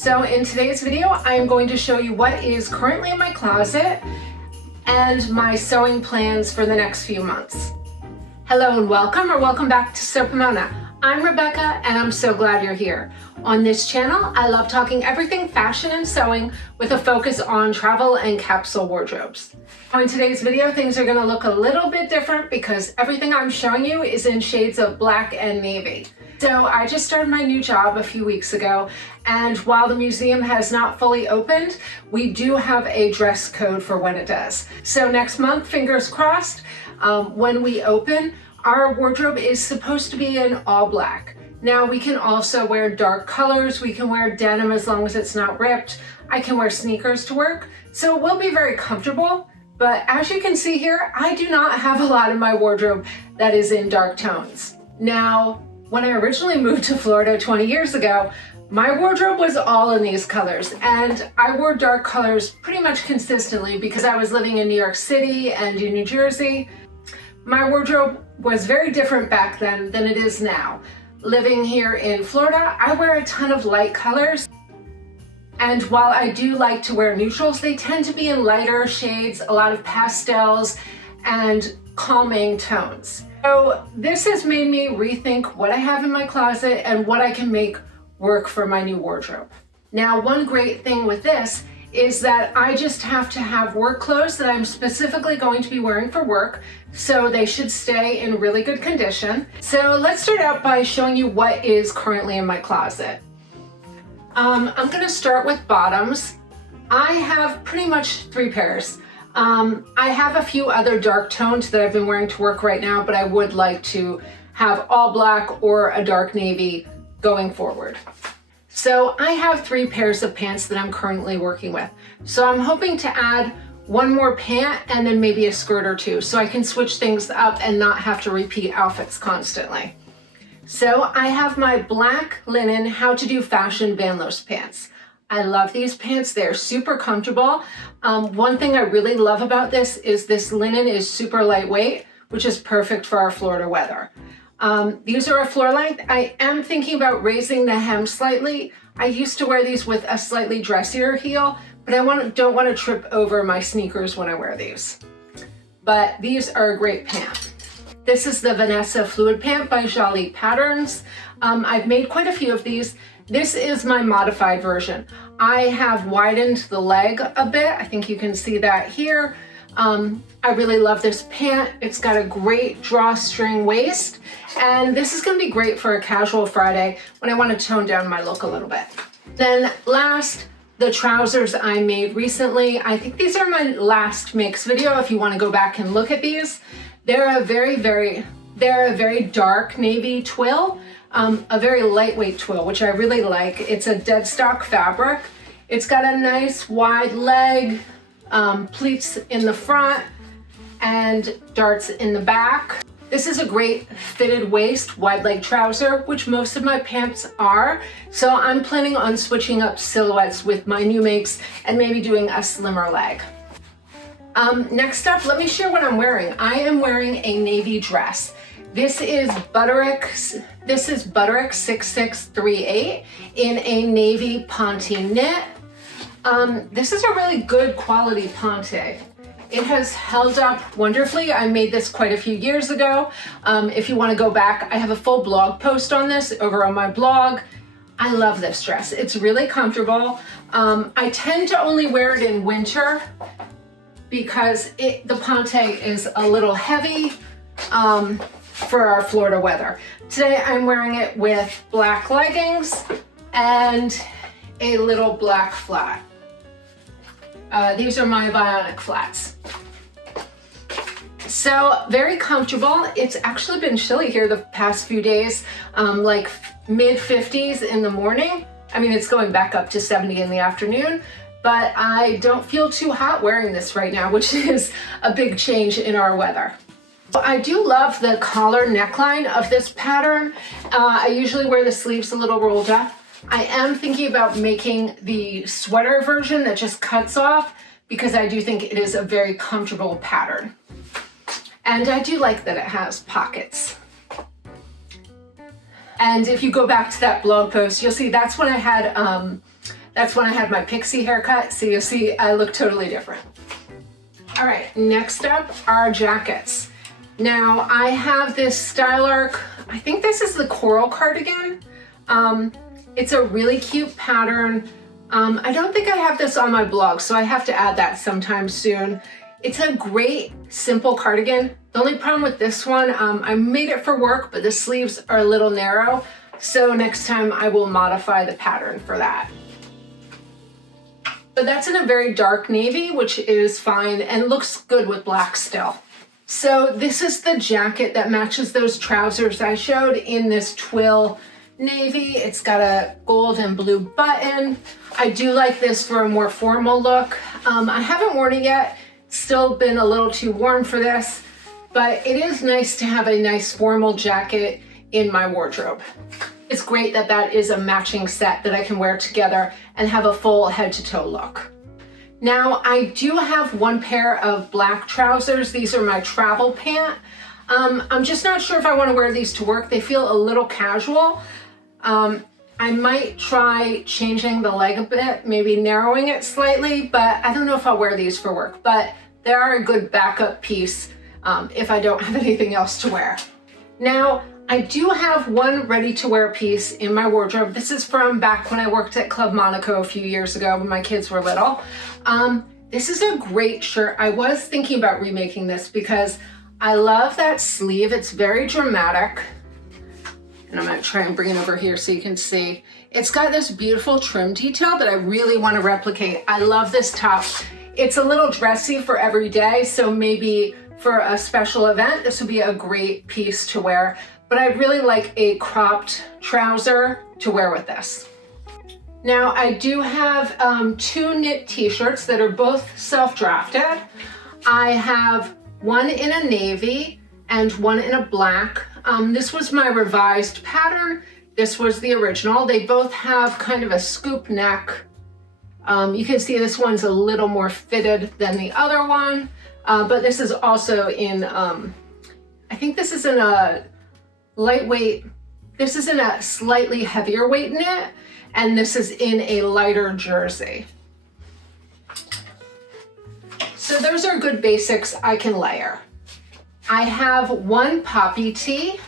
So in today's video, I'm going to show you what is currently in my closet and my sewing plans for the next few months. Hello and welcome back to Stonemountain. I'm Rebecca and I'm so glad you're here. On this channel, I love talking everything fashion and sewing with a focus on travel and capsule wardrobes. In today's video, things are gonna look a little bit different because everything I'm showing you is in shades of black and navy. So I just started my new job a few weeks ago, and while the museum has not fully opened, we do have a dress code for when it does. So next month, fingers crossed, when we open, our wardrobe is supposed to be in all black. Now we can also wear dark colors, we can wear denim as long as it's not ripped. I can wear sneakers to work, so it will be very comfortable. But as you can see here, I do not have a lot of my wardrobe that is in dark tones. Now, when I originally moved to Florida 20 years ago, my wardrobe was all in these colors, and I wore dark colors pretty much consistently because I was living in New York City and in New Jersey. My wardrobe was very different back then than it is now. Living here in Florida, I wear a ton of light colors. And while I do like to wear neutrals, they tend to be in lighter shades, a lot of pastels, and calming tones. So this has made me rethink what I have in my closet and what I can make work for my new wardrobe. Now, one great thing with this is that I just have to have work clothes that I'm specifically going to be wearing for work, so they should stay in really good condition. So let's start out by showing you what is currently in my closet. I'm gonna start with bottoms. I have pretty much 3 pairs. I have a few other dark tones that I've been wearing to work right now, but I would like to have all black or a dark navy going forward. So I have 3 pairs of pants that I'm currently working with. So I'm hoping to add one more pant and then maybe a skirt or 2, so I can switch things up and not have to repeat outfits constantly. So I have my black linen How to Do Fashion Vanlose pants. I love these pants, they're super comfortable. One thing I really love about this is this linen is super lightweight, which is perfect for our Florida weather. These are a floor length. I am thinking about raising the hem slightly. I used to wear these with a slightly dressier heel, but I don't want to trip over my sneakers when I wear these. But these are a great pant. This is the Vanessa Fluid Pant by Jolly Patterns. I've made quite a few of these. This is my modified version. I have widened the leg a bit. I think you can see that here. I really love this pant. It's got a great drawstring waist, and this is gonna be great for a casual Friday when I wanna tone down my look a little bit. Then last, the trousers I made recently. I think these are my last mix video if you wanna go back and look at these. They're a very dark navy twill, a very lightweight twill, which I really like. It's a Deadstock fabric. It's got a nice wide leg, pleats in the front and darts in the back. This is a great fitted waist, wide leg trouser, which most of my pants are. So I'm planning on switching up silhouettes with my new makes and maybe doing a slimmer leg. Next up, let me share what I'm wearing. I am wearing a navy dress. This is Butterick 6638 in a navy Ponte knit. This is a really good quality Ponte. It has held up wonderfully. I made this quite a few years ago. If you want to go back, I have a full blog post on this over on my blog. I love this dress. It's really comfortable. I tend to only wear it in winter because the Ponte is a little heavy for our Florida weather. Today I'm wearing it with black leggings and a little black flat. These are my Bionic flats. So very comfortable. It's actually been chilly here the past few days, like mid 50s in the morning. I mean, it's going back up to 70 in the afternoon, but I don't feel too hot wearing this right now, which is a big change in our weather. I do love the collar neckline of this pattern. I usually wear the sleeves a little rolled up. I am thinking about making the sweater version that just cuts off because I do think it is a very comfortable pattern. And I do like that it has pockets. And if you go back to that blog post, you'll see that's when I had That's when I had my pixie haircut, so you'll see I look totally different. All right, next up are jackets. Now I have this Style Arc, I think this is the coral cardigan. It's a really cute pattern. I don't think I have this on my blog, so I have to add that sometime soon. It's a great, simple cardigan. The only problem with this one, I made it for work, but the sleeves are a little narrow. So next time I will modify the pattern for that. But that's in a very dark navy, which is fine and looks good with black still. So this is the jacket that matches those trousers I showed in this Twill navy. It's got a gold and blue button. I do like this for a more formal look. I haven't worn it yet. Still been a little too warm for this, but it is nice to have a nice formal jacket in my wardrobe. It's great that that is a matching set that I can wear together and have a full head to toe look. Now I do have one pair of black trousers. These are my Travel Pant. I'm just not sure if I want to wear these to work. They feel a little casual. I might try changing the leg a bit, maybe narrowing it slightly, but I don't know if I'll wear these for work, but they are a good backup piece if I don't have anything else to wear. Now, I do have one ready to wear piece in my wardrobe. This is from back when I worked at Club Monaco a few years ago when my kids were little. This is a great shirt. I was thinking about remaking this because I love that sleeve. It's very dramatic. And I'm gonna try and bring it over here so you can see. It's got this beautiful trim detail that I really wanna replicate. I love this top. It's a little dressy for every day, so maybe for a special event, this would be a great piece to wear. But I'd really like a cropped trouser to wear with this. Now I do have two knit t-shirts that are both self-drafted. I have one in a navy and one in a black. This was my revised pattern. This was the original. They both have kind of a scoop neck. You can see this one's a little more fitted than the other one, but this is also in, I think this is in a lightweight, this is in a slightly heavier weight knit, and this is in a lighter jersey. So those are good basics I can layer. I have one poppy tee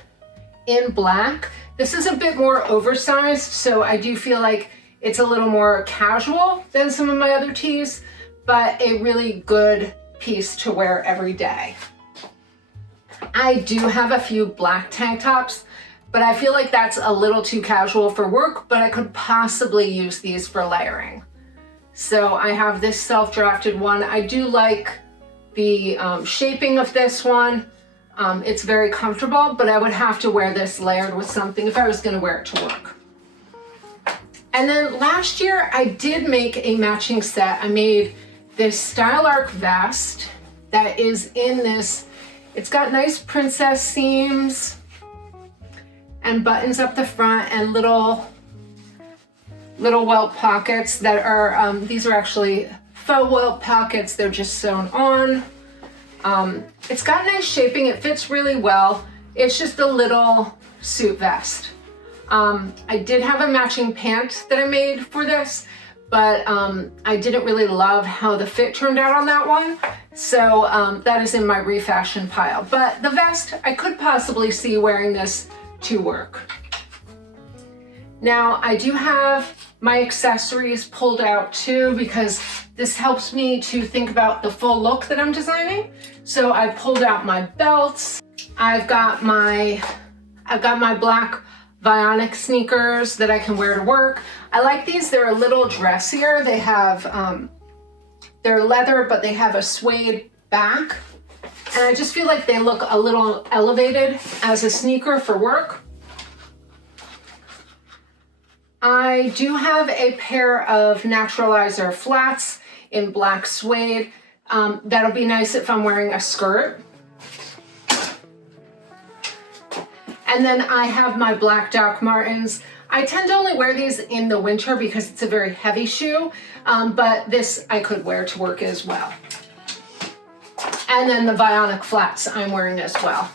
in black. This is a bit more oversized, so I do feel like it's a little more casual than some of my other tees, but a really good piece to wear every day. I do have a few black tank tops, but I feel like that's a little too casual for work, but I could possibly use these for layering. So I have this self-drafted one. I do like the shaping of this one. It's very comfortable, but I would have to wear this layered with something if I was going to wear it to work. And then last year I did make a matching set. I made this Style Arc vest that is in this, it's got nice princess seams and buttons up the front and little welt pockets that are, these are actually faux welt pockets. They're just sewn on. It's got nice shaping. It fits really well. It's just a little suit vest. I did have a matching pant that I made for this, but I didn't really love how the fit turned out on that one. So that is in my refashion pile. But the vest, I could possibly see wearing this to work. Now I do have my accessories pulled out too, because this helps me to think about the full look that I'm designing. So I pulled out my belts. I've got my black Vionic sneakers that I can wear to work. I like these. They're a little dressier. They have, they're leather, but they have a suede back. And I just feel like they look a little elevated as a sneaker for work. I do have a pair of Naturalizer flats in black suede. That'll be nice if I'm wearing a skirt. And then I have my black Doc Martens. I tend to only wear these in the winter because it's a very heavy shoe, but this I could wear to work as well. And then the Vionic flats I'm wearing as well.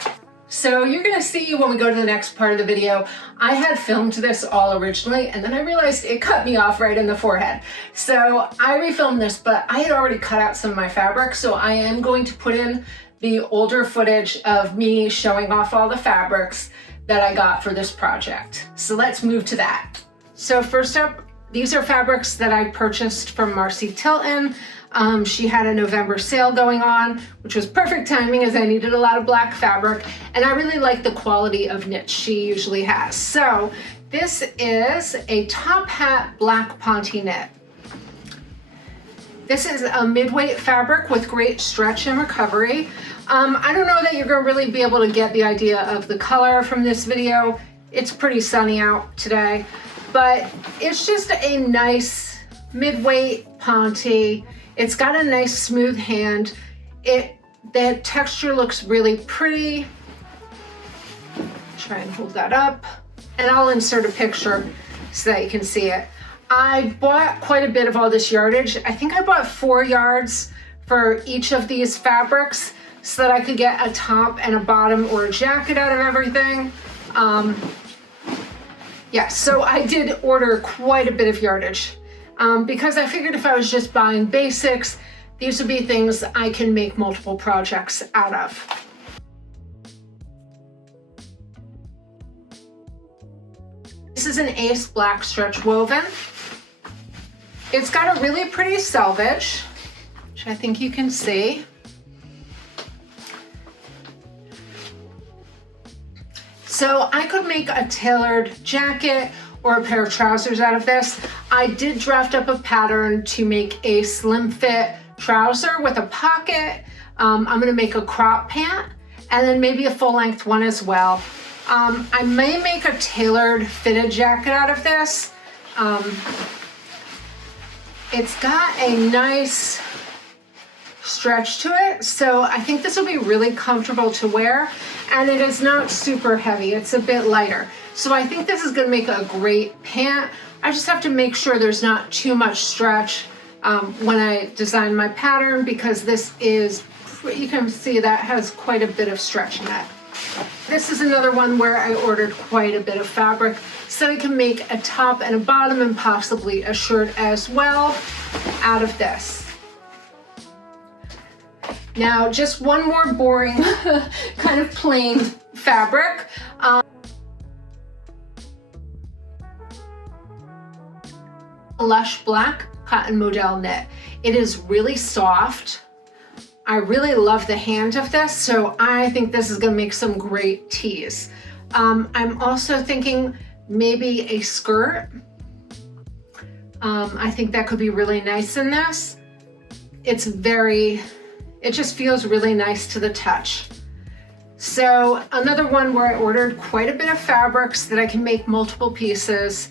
So you're gonna see when we go to the next part of the video, I had filmed this all originally and then I realized it cut me off right in the forehead. So I refilmed this, but I had already cut out some of my fabric. So I am going to put in the older footage of me showing off all the fabrics that I got for this project. So let's move to that. So first up, these are fabrics that I purchased from Marcy Tilton. She had a November sale going on, which was perfect timing as I needed a lot of black fabric, and I really like the quality of knit she usually has. So this is a top hat black Ponte knit. This is a mid-weight fabric with great stretch and recovery. I don't know that you're gonna really be able to get the idea of the color from this video. It's pretty sunny out today, but it's just a nice mid-weight Ponte. It's got a nice smooth hand. The texture looks really pretty. Try and hold that up. And I'll insert a picture so that you can see it. I bought quite a bit of all this yardage. I think I bought 4 yards for each of these fabrics so that I could get a top and a bottom or a jacket out of everything. Yeah, so I did order quite a bit of yardage. Because I figured if I was just buying basics, these would be things I can make multiple projects out of. This is an Ace Black stretch woven. It's got a really pretty selvage, which I think you can see. So I could make a tailored jacket or a pair of trousers out of this. I did draft up a pattern to make a slim fit trouser with a pocket. I'm gonna make a crop pant and then maybe a full length one as well. I may make a tailored fitted jacket out of this. It's got a nice stretch to it, so I think this will be really comfortable to wear, and it is not super heavy. It's a bit lighter. So I think this is gonna make a great pant. I just have to make sure there's not too much stretch when I design my pattern, because this is, you can see that has quite a bit of stretch in it. This is another one where I ordered quite a bit of fabric so I can make a top and a bottom and possibly a shirt as well out of this. Now, just one more boring kind of plain fabric. Lush black cotton modal knit. It is really soft. I really love the hand of this, so I think this is gonna make some great tees. I'm also thinking maybe a skirt. I think that could be really nice in this. It just feels really nice to the touch. So another one where I ordered quite a bit of fabrics that I can make multiple pieces.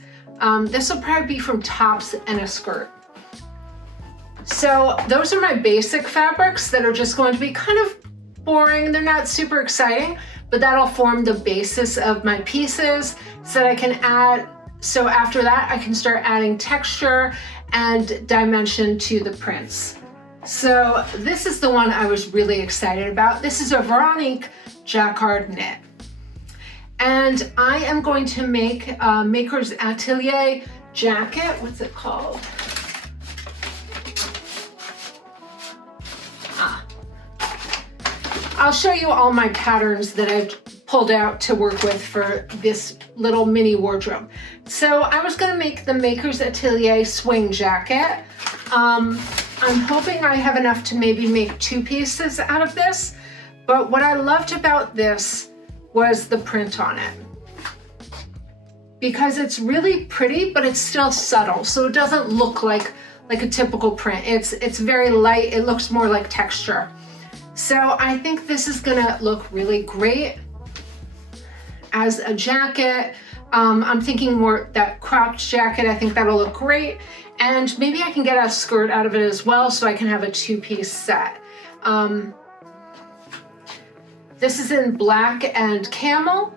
This will probably be from tops and a skirt. So those are my basic fabrics that are just going to be kind of boring. They're not super exciting, but that'll form the basis of my pieces so that I can add. So after that, I can start adding texture and dimension to the prints. So this is the one I was really excited about. This is a Veronique jacquard knit. And I am going to make a Maker's Atelier jacket. What's it called? I'll show you all my patterns that I've pulled out to work with for this little mini wardrobe. So I was gonna make the Maker's Atelier swing jacket. I'm hoping I have enough to maybe make 2 pieces out of this, but what I loved about this was the print on it. Because it's really pretty, but it's still subtle, so it doesn't look like a typical print. It's very light, it looks more like texture. So I think this is gonna look really great as a jacket. I'm thinking more that cropped jacket, I think that'll look great. And maybe I can get a skirt out of it as well so I can have a 2-piece set. This is in black and camel,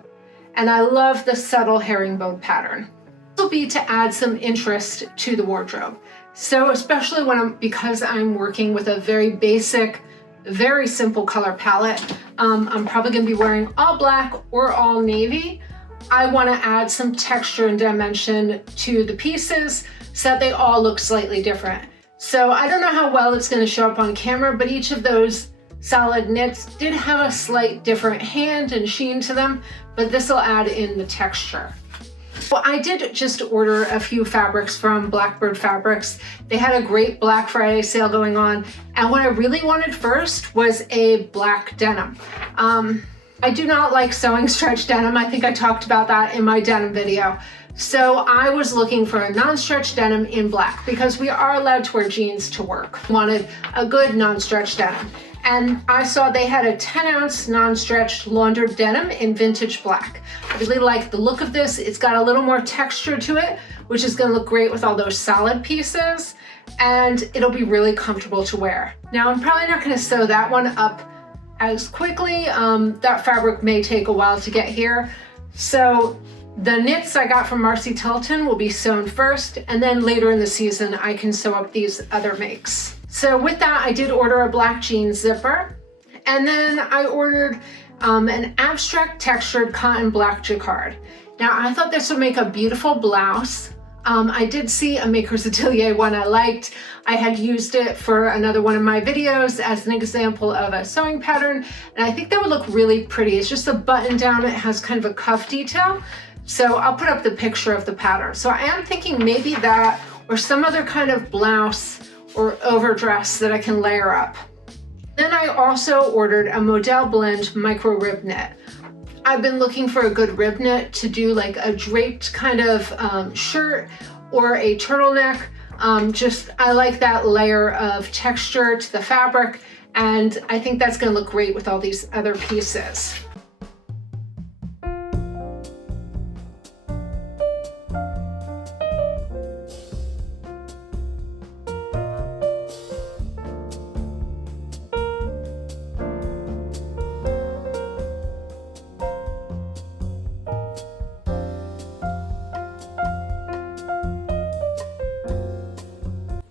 and I love the subtle herringbone pattern. This will be to add some interest to the wardrobe. So especially because I'm working with a very basic very simple color palette. I'm probably gonna be wearing all black or all navy. I wanna add some texture and dimension to the pieces so that they all look slightly different. So I don't know how well it's gonna show up on camera, but each of those solid knits did have a slight different hand and sheen to them, but this will add in the texture. Well, I did just order a few fabrics from Blackbird Fabrics. They had a great Black Friday sale going on, and what I really wanted first was a black denim. I do not like sewing stretch denim. I think I talked about that in my denim video. So I was looking for a non-stretch denim in black because we are allowed to wear jeans to work. Wanted a good non-stretch denim. And I saw they had a 10-ounce non-stretch laundered denim in vintage black. I really like the look of this. It's got a little more texture to it, which is gonna look great with all those solid pieces, and it'll be really comfortable to wear. Now, I'm probably not gonna sew that one up as quickly. That fabric may take a while to get here. So the knits I got from Marcy Tilton will be sewn first, and then later in the season, I can sew up these other makes. So with that, I did order a black jean zipper, and then I ordered an abstract textured cotton black jacquard. Now I thought this would make a beautiful blouse. I did see a Maker's Atelier one I liked. I had used it for another one of my videos as an example of a sewing pattern, and I think that would look really pretty. It's just a button down, it has kind of a cuff detail. So I'll put up the picture of the pattern. So I am thinking maybe that or some other kind of blouse or overdress that I can layer up. Then I also ordered a Model Blend micro rib knit. I've been looking for a good rib knit to do like a draped kind of shirt or a turtleneck. I like that layer of texture to the fabric, and I think that's gonna look great with all these other pieces.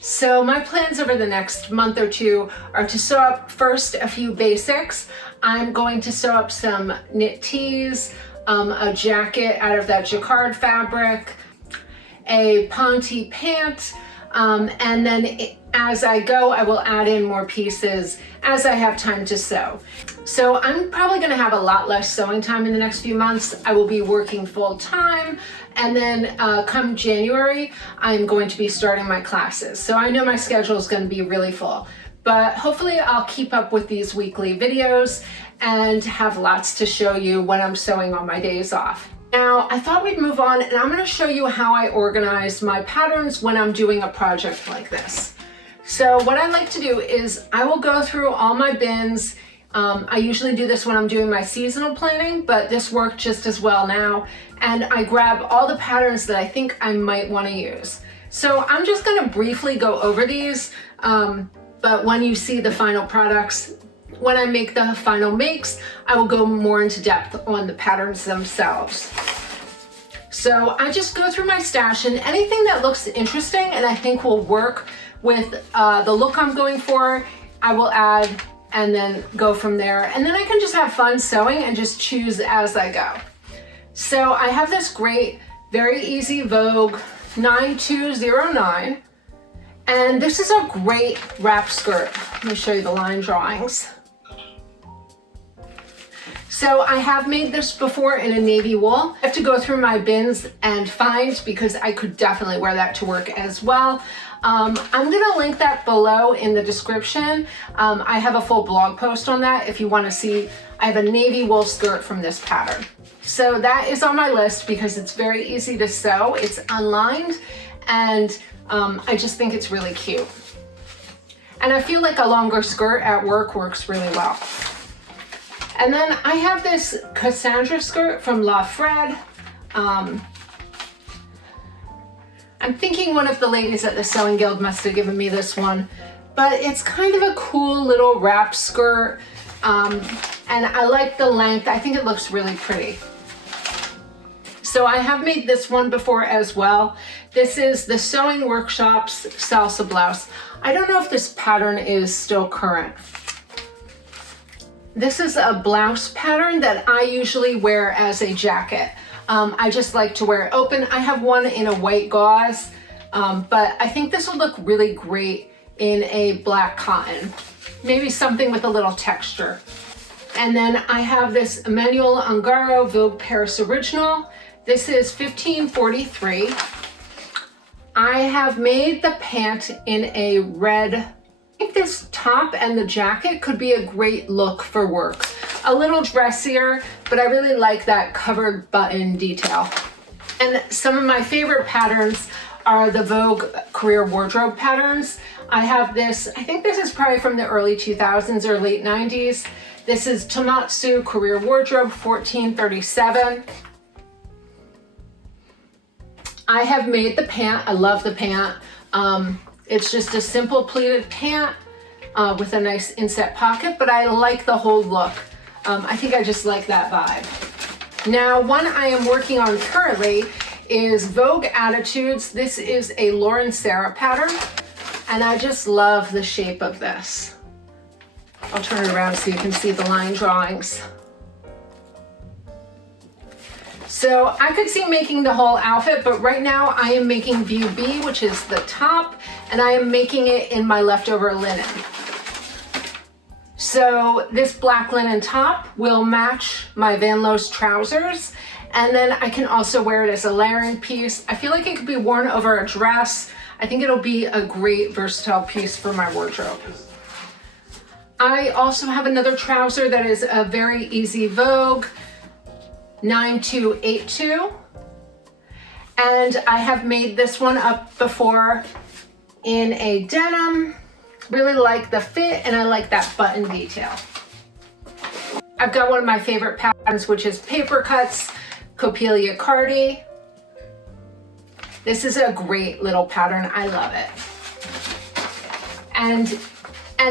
So my plans over the next month or two are to sew up first a few basics. I'm going to sew up some knit tees, a jacket out of that jacquard fabric, a Ponte pant, and then as I go, I will add in more pieces as I have time to sew. So I'm probably gonna have a lot less sewing time in the next few months. I will be working full time, and then come January, I'm going to be starting my classes. So I know my schedule is gonna be really full, but hopefully I'll keep up with these weekly videos and have lots to show you when I'm sewing on my days off. Now, I thought we'd move on, and I'm gonna show you how I organize my patterns when I'm doing a project like this. So what I like to do is I will go through all my bins. I usually do this when I'm doing my seasonal planning, but this worked just as well now. And I grab all the patterns that I think I might want to use. So I'm just going to briefly go over these, but when you see the final products, when I make the final makes, I will go more into depth on the patterns themselves. So I just go through my stash, and anything that looks interesting and I think will work with the look I'm going for, I will add and then go from there. And then I can just have fun sewing and just choose as I go. So I have this great, very easy Vogue 9209. And this is a great wrap skirt. Let me show you the line drawings. So I have made this before in a navy wool. I have to go through my bins and find, because I could definitely wear that to work as well. I'm gonna link that below in the description. I have a full blog post on that if you wanna see. I have a navy wool skirt from this pattern. So that is on my list because it's very easy to sew. It's unlined, and I just think it's really cute. And I feel like a longer skirt at work works really well. And then I have this Cassandra skirt from La Fred. I'm thinking one of the ladies at the Sewing Guild must have given me this one, but it's kind of a cool little wrap skirt, and I like the length. I think it looks really pretty. So I have made this one before as well. This is the Sewing Workshop's salsa blouse. I don't know if this pattern is still current. This is a blouse pattern that I usually wear as a jacket. I just like to wear it open. I have one in a white gauze, but I think this will look really great in a black cotton. Maybe something with a little texture. And then I have this Emmanuel Ungaro Vogue Paris Original. This is $15.43. I have made the pant in a red. I think this top and the jacket could be a great look for work. A little dressier, but I really like that covered button detail. And some of my favorite patterns are the Vogue career wardrobe patterns. I have this, I think this is probably from the early 2000s or late 90s. This is Tomatsu career wardrobe, $14.37. I have made the pant. I love the pant. It's just a simple pleated pant with a nice inset pocket, but I like the whole look. I think I just like that vibe. Now, one I am working on currently is Vogue Attitudes. This is a Lauren Sarah pattern, and I just love the shape of this. I'll turn it around so you can see the line drawings. So I could see making the whole outfit, but right now I am making view B, which is the top, and I am making it in my leftover linen. So this black linen top will match my Vanlose trousers, and then I can also wear it as a layering piece. I feel like it could be worn over a dress. I think it'll be a great versatile piece for my wardrobe. I also have another trouser that is a very easy Vogue, 9282, and I have made this one up before in a denim. Really like the fit, and I like that button detail. I've got one of my favorite patterns, which is Paper Cuts Copelia Cardi. This is a great little pattern. I love it. And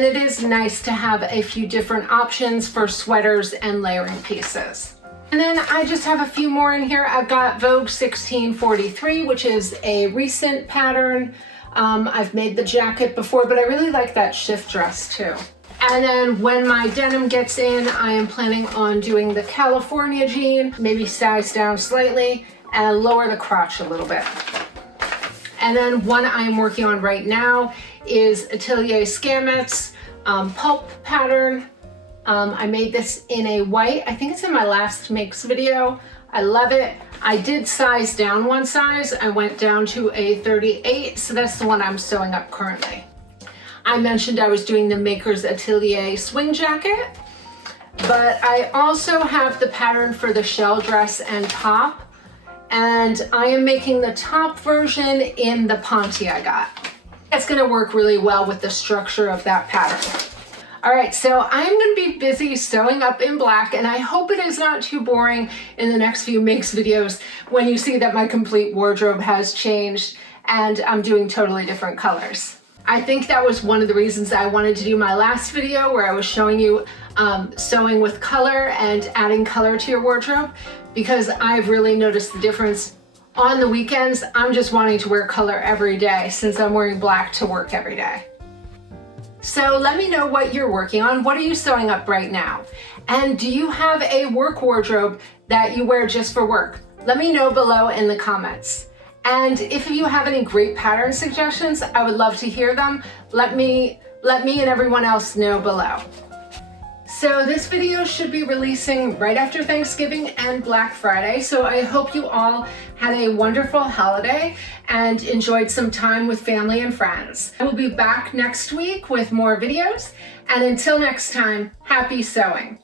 it is nice to have a few different options for sweaters and layering pieces. And then I just have a few more in here. I've got Vogue 1643, which is a recent pattern. I've made the jacket before, but I really like that shift dress too. And then when my denim gets in, I am planning on doing the California jean, maybe size down slightly and lower the crotch a little bit. And then one I'm working on right now is Atelier Scamet's pulp pattern. I made this in a white. I think it's in my last makes video. I love it. I did size down one size. I went down to a 38, so that's the one I'm sewing up currently. I mentioned I was doing the Maker's Atelier swing jacket, but I also have the pattern for the shell dress and top, and I am making the top version in the Ponte I got. It's gonna work really well with the structure of that pattern. All right, so I'm gonna be busy sewing up in black, and I hope it is not too boring in the next few makes videos when you see that my complete wardrobe has changed and I'm doing totally different colors. I think that was one of the reasons I wanted to do my last video where I was showing you sewing with color and adding color to your wardrobe, because I've really noticed the difference. On the weekends, I'm just wanting to wear color every day since I'm wearing black to work every day. So let me know what you're working on. What are you sewing up right now? And do you have a work wardrobe that you wear just for work? Let me know below in the comments. And if you have any great pattern suggestions, I would love to hear them. Let me and everyone else know below. So this video should be releasing right after Thanksgiving and Black Friday. So I hope you all had a wonderful holiday and enjoyed some time with family and friends. I will be back next week with more videos. And until next time, happy sewing.